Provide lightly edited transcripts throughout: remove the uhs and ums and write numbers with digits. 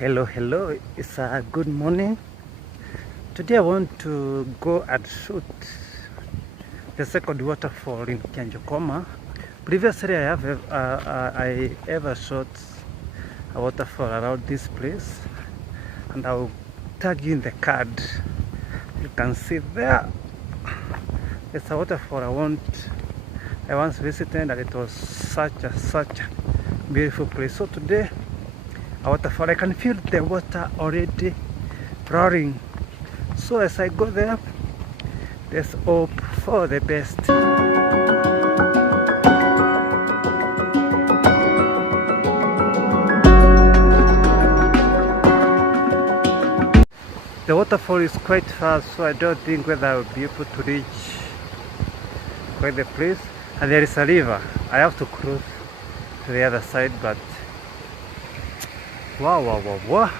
Hello, it's a good morning. Today I want to go and shoot the second waterfall in Kianjokoma. Previously I ever shot a waterfall around this place, and I'll tag you in the card. You can see there, it's a waterfall I once visited, and it was such a beautiful place. So today, a waterfall, I can feel the water already roaring. So as I go there, let's hope for the best. The waterfall is quite far, so I don't think whether I will be able to reach quite the place. And there is a river. I have to cross to the other side, but wow.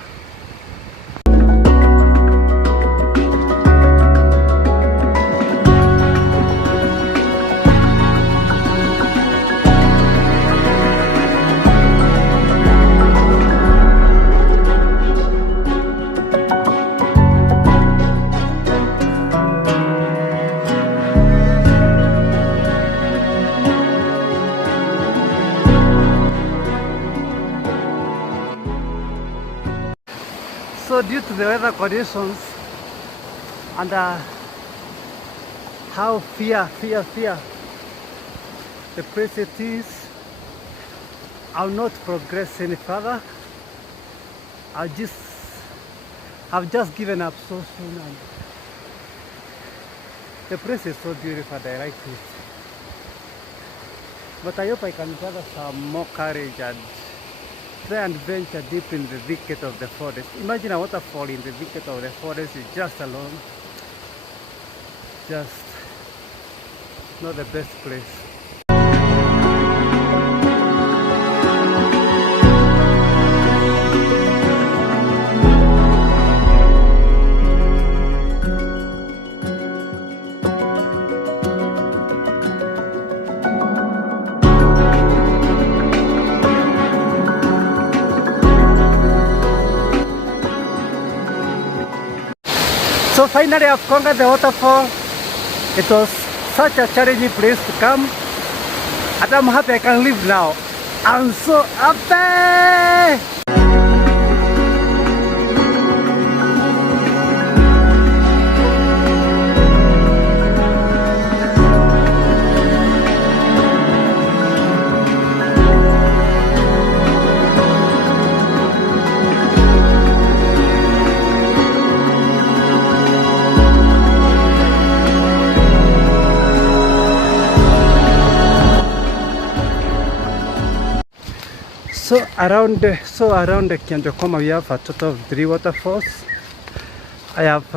So due to the weather conditions and how fear the place it is, I'll not progress any further. I've just given up so soon, and the place is so beautiful and I like it. But I hope I can gather some more courage and try and venture deep in the thicket of the forest. Imagine a waterfall in the thicket of the forest is just alone. Just not the best place. So finally I've conquered the waterfall. It was such a challenging place to come, and I'm happy I can leave now. I'm so happy! So around the Kianjokoma we have a total of 3 waterfalls. I have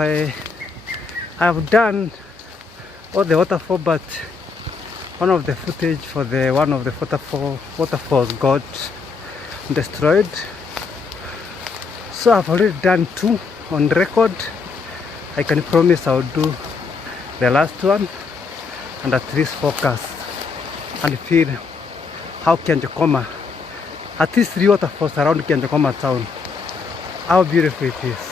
done all the waterfall, but one of the footage for one of the waterfalls got destroyed. So I've already done 2 on record. I can promise I'll do the last one and at least focus and feel how Kianjokoma, at least 3 waterfalls around Kianjokoma town, how beautiful it is.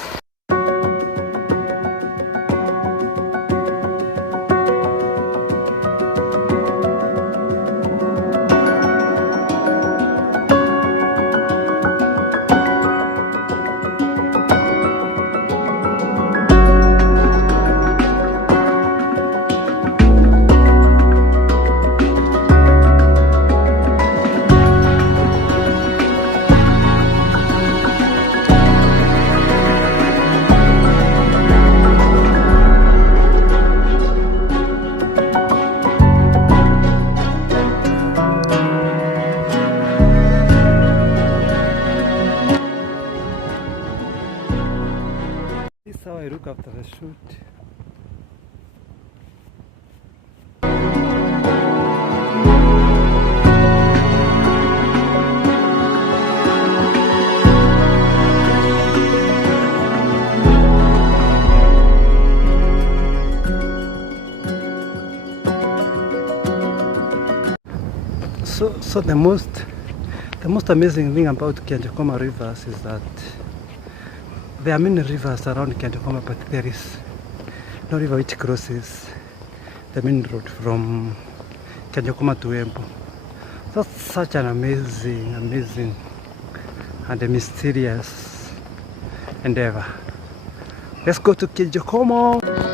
This is how I look after the shoot. So the most amazing thing about Kianjokoma rivers is that There are many rivers around Kianjokoma, but there is no river which crosses the main road from Kianjokoma to Embu. That's such an amazing and a mysterious endeavor. Let's go to Kianjokoma.